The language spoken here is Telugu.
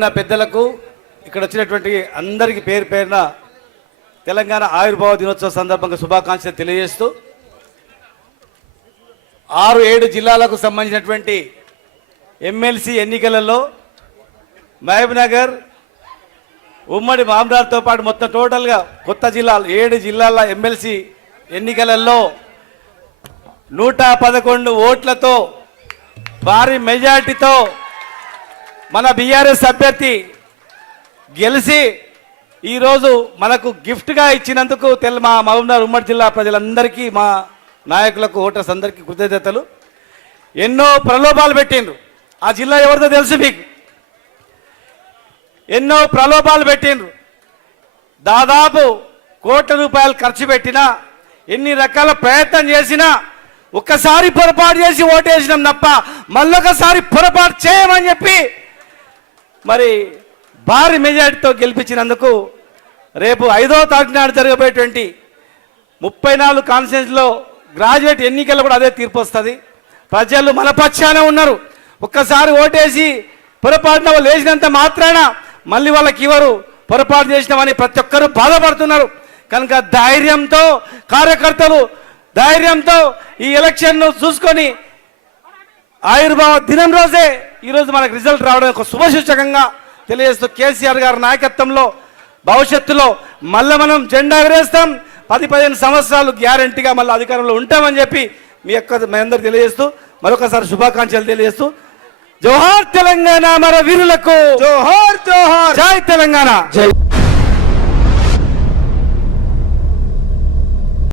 నా పెద్దలకు ఇక్కడ వచ్చినటువంటి అందరికీ పేరు పేరున తెలంగాణ ఆవిర్భావ దినోత్సవ సందర్భంగా శుభాకాంక్షలు తెలియజేస్తూ ఆరు ఏడు జిల్లాలకు సంబంధించినటువంటి ఎమ్మెల్సీ ఎన్నికలలో మహబూబ్నగర్ ఉమ్మడి మామరార్తో పాటు మొత్తం టోటల్గా కొత్త జిల్లాలు ఏడు జిల్లాల ఎమ్మెల్సీ ఎన్నికలలో నూట పదకొండు ఓట్లతో భారీ మెజార్టీతో మన బీఆర్ఎస్ అభ్యర్థి గెలిచి ఈరోజు మనకు గిఫ్ట్గా ఇచ్చినందుకు తెల్ మా మహబూబ్నగర్ ఉమ్మడి జిల్లా ప్రజలందరికీ మా నాయకులకు ఓటర్స్ అందరికీ కృతజ్ఞతలు. ఎన్నో ప్రలోభాలు పెట్టిండ్రు. ఆ జిల్లా ఎవరిదో తెలుసు మీకు. ఎన్నో ప్రలోభాలు పెట్టిండ్రు. దాదాపు కోట్ల రూపాయలు ఖర్చు పెట్టినా ఎన్ని రకాల ప్రయత్నం చేసినా ఒక్కసారి పొరపాటు చేసి ఓటేసినాం తప్ప మళ్ళొకసారి పొరపాటు చేయమని చెప్పి మరి భారీ మెజార్టీతో గెలిపించినందుకు రేపు ఐదో తారీఖు నాడు జరగబోయేటువంటి ముప్పై నాలుగు కాన్స్టిట్యూన్స్లో గ్రాడ్యుయేట్ ఎన్నికల్లో కూడా అదే తీర్పు వస్తుంది. ప్రజలు మన పక్షాన ఉన్నారు. ఒక్కసారి ఓటేసి పొరపాటున వాళ్ళు వేసినంత మాత్రాన మళ్ళీ వాళ్ళకి ఇవ్వరు. పొరపాటు చేసినామని ప్రతి ఒక్కరూ బాధపడుతున్నారు. కనుక ధైర్యంతో కార్యకర్తలు ధైర్యంతో ఈ ఎలక్షన్ను చూసుకొని ఆయుర్భావ దినం రోజే ఈరోజు మనకు రిజల్ట్ రావడం ఒక శుభసూచకంగా తెలియజేస్తూ కేసీఆర్ గారి నాయకత్వంలో భవిష్యత్తులో మళ్ళీ మనం జెండా ఎగరేస్తాం. పది పదిహేను సంవత్సరాలు గ్యారంటీగా మళ్ళీ అధికారంలో ఉంటామని చెప్పి మీ యొక్క మీ అందరు తెలియజేస్తూ మరొకసారి శుభాకాంక్షలు తెలియజేస్తూ జోహార్ తెలంగాణ మన వీరులకు జోహార్ జోహార్. జై తెలంగాణ. జై